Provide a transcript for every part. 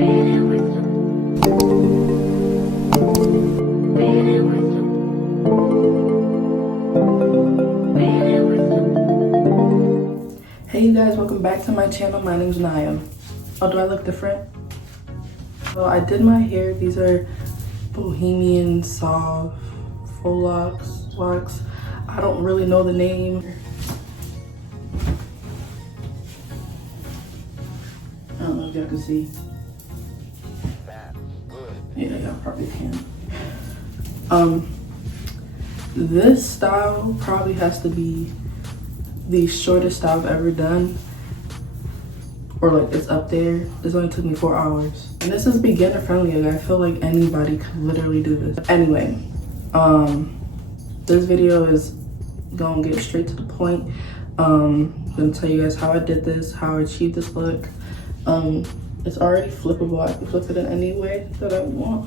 Hey you guys, welcome back to my channel. My name's Naya. Oh, do I look different? So I did my hair. These are Bohemian soft faux locks. I don't really know the name. I don't know if y'all can see. Yeah, y'all probably can. This style probably has to be the shortest style I've ever done, or like it's up there. This only took me 4 hours, and this is beginner friendly. Like I feel like anybody could literally do this. Anyway, this video is gonna get straight to the point. I'm gonna tell you guys how I did this, how I achieved this look. It's already flippable. I can flip it in any way that I want.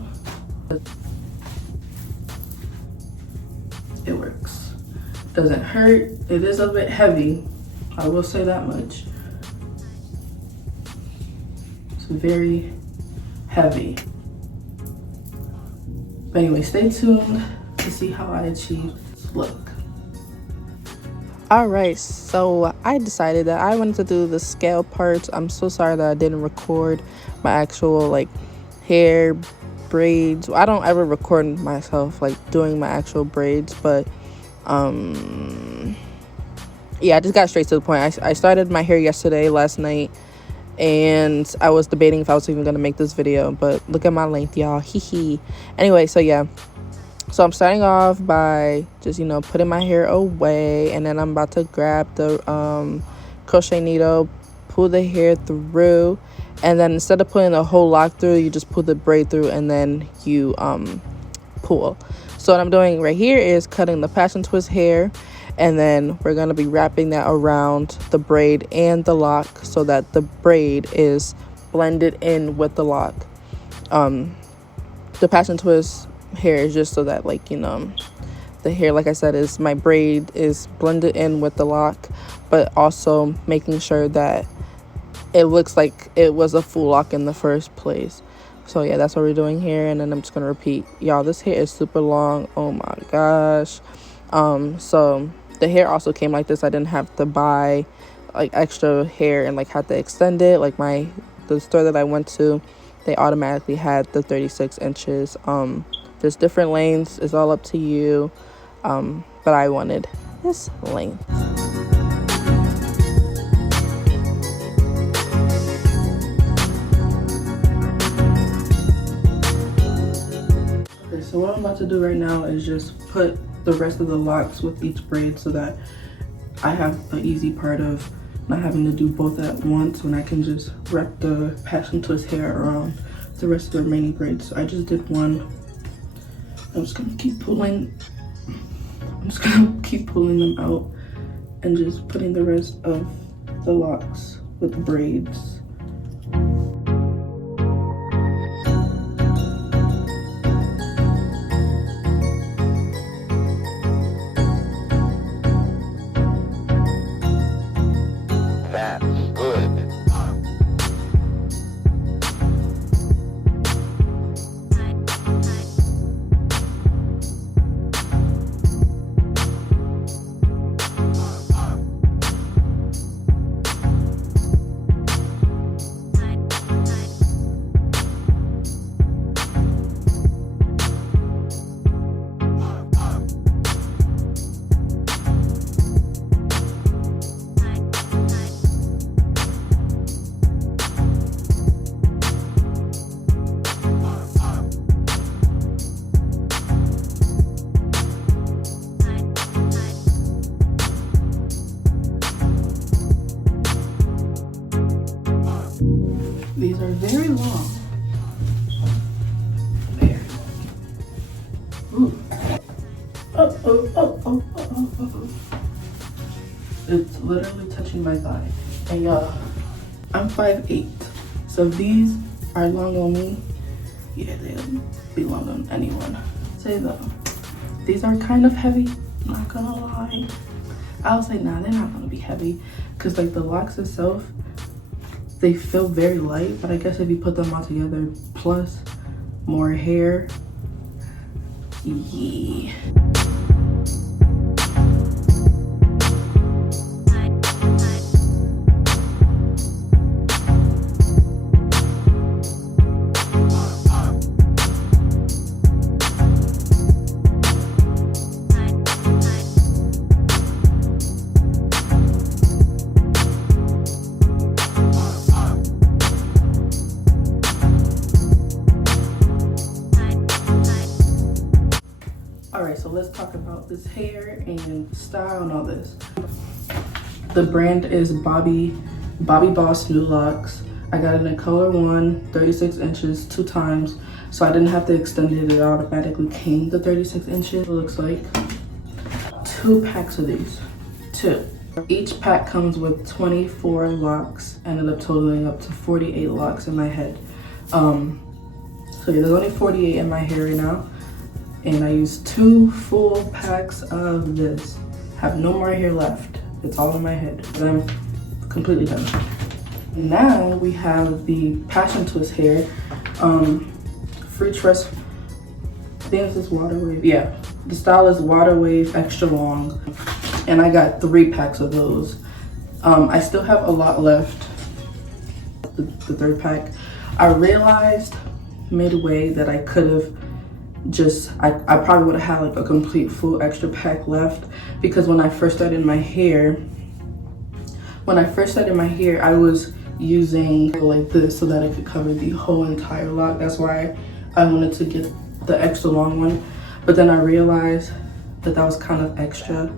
It works. Doesn't hurt. It is a bit heavy, I will say that much. It's very heavy. But anyway, stay tuned to see how I achieved this look. Alright, so I decided that I wanted to do the scale parts. I'm so sorry that I didn't record my actual like hair braids. I don't ever record myself like doing my actual braids, but yeah, I just got straight to the point. I started my hair last night, and I was debating if I was even gonna make this video, but look at my length, y'all. Hee. Anyway, so yeah, so I'm starting off by just, you know, putting my hair away, and then I'm about to grab the crochet needle, pull the hair through, and then instead of putting the whole lock through, you just pull the braid through and then you pull. So what I'm doing right here is cutting the passion twist hair, and then we're going to be wrapping that around the braid and the lock so that the braid is blended in with the lock. The passion twist hair is just so that, like, you know, the hair, like I said, is my braid is blended in with the lock, but also making sure that it looks like it was a full lock in the first place. So yeah, that's what we're doing here, and then I'm just gonna repeat. Y'all, this hair is super long. Oh my gosh. So the hair also came like this. I didn't have to buy like extra hair and like have to extend it. Like the store that I went to, they automatically had the 36 inches. There's different lengths. It's all up to you. But I wanted this length. Okay, so what I'm about to do right now is just put the rest of the locks with each braid so that I have the easy part of not having to do both at once, when I can just wrap the passion twist hair around the rest of the remaining braids. So I just did one. I'm just gonna keep pulling. I'm just gonna keep pulling them out and just putting the rest of the locks with the braids. These are very long. There. Ooh. Oh. It's literally touching my thigh. And y'all, I'm 5'8". So if these are long on me, yeah, they'll be long on anyone. Say though, these are kind of heavy, not gonna lie. I'll say, nah, they're not gonna be heavy, because like the locks itself, they feel very light, but I guess if you put them all together plus more hair, yeah. Alright, so let's talk about this hair and style and all this. The brand is Bobbi Boss New Locs. I got it in color 1, 36 inches, 2 times. So I didn't have to extend it, it automatically came to 36 inches. It looks like 2 packs of these, 2. Each pack comes with 24 locks, ended up totaling up to 48 locks in my head. So yeah, there's only 48 in my hair right now. And I used 2 full packs of this. Have no more hair left. It's all in my head. And I'm completely done. Now we have the Passion Twist hair. Freetress. I think this is water wave. Yeah, the style is water wave extra long. And I got 3 packs of those. I still have a lot left. The 3rd pack. I realized midway that I could have I probably would have had like a complete full extra pack left, because when I first started my hair, I was using like this so that it could cover the whole entire lock. That's why I wanted to get the extra long one. But then I realized that that was kind of extra.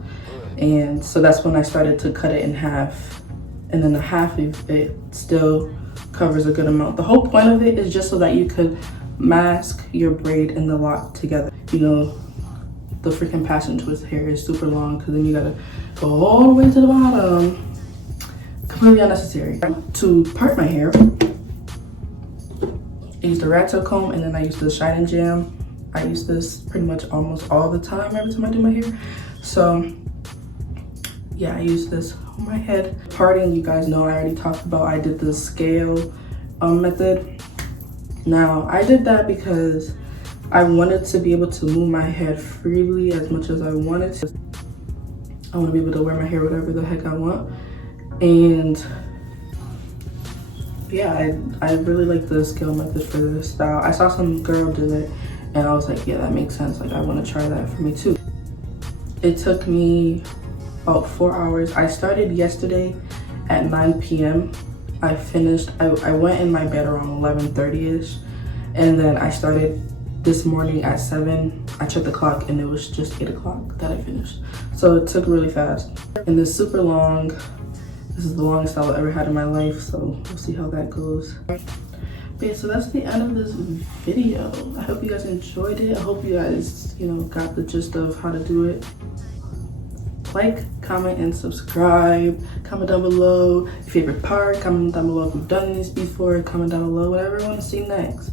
And so that's when I started to cut it in half. And then the half of it still covers a good amount. The whole point of it is just so that you could mask your braid and the lock together. You know, the freaking Passion Twist hair is super long, because then you gotta go all the way to the bottom. Completely unnecessary. To part my hair, I used a rat tail comb, and then I used the Shine and Jam. I use this pretty much almost all the time every time I do my hair. So yeah, I use this on my head. Parting, you guys know I already talked about, I did the scale method. Now, I did that because I wanted to be able to move my head freely as much as I wanted to. I want to be able to wear my hair whatever the heck I want. And yeah, I really like the scale method for this style. I saw some girl do it and I was like, yeah, that makes sense. Like, I want to try that for me too. It took me about 4 hours. I started yesterday at 9 p.m. I finished, I went in my bed around 11:30ish, and then I started this morning at 7. I checked the clock and it was just 8 o'clock that I finished. So it took really fast. And this super long, this is the longest I've ever had in my life, so we'll see how that goes. But yeah, so that's the end of this video. I hope you guys enjoyed it. I hope you guys, you know, got the gist of how to do it. Like, comment, and subscribe. Comment down below your favorite part. Comment down below if you've done this before. Comment down below whatever you want to see next.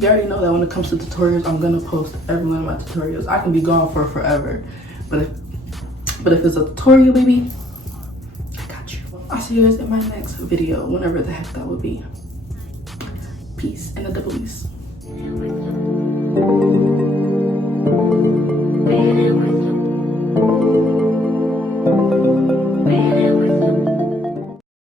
You already know that when it comes to tutorials, I'm gonna post every one of my tutorials. I can be gone for forever, but if it's a tutorial, baby, I got you. I'll see you guys in my next video, whenever the heck that will be. Peace and a double peace. Being with you.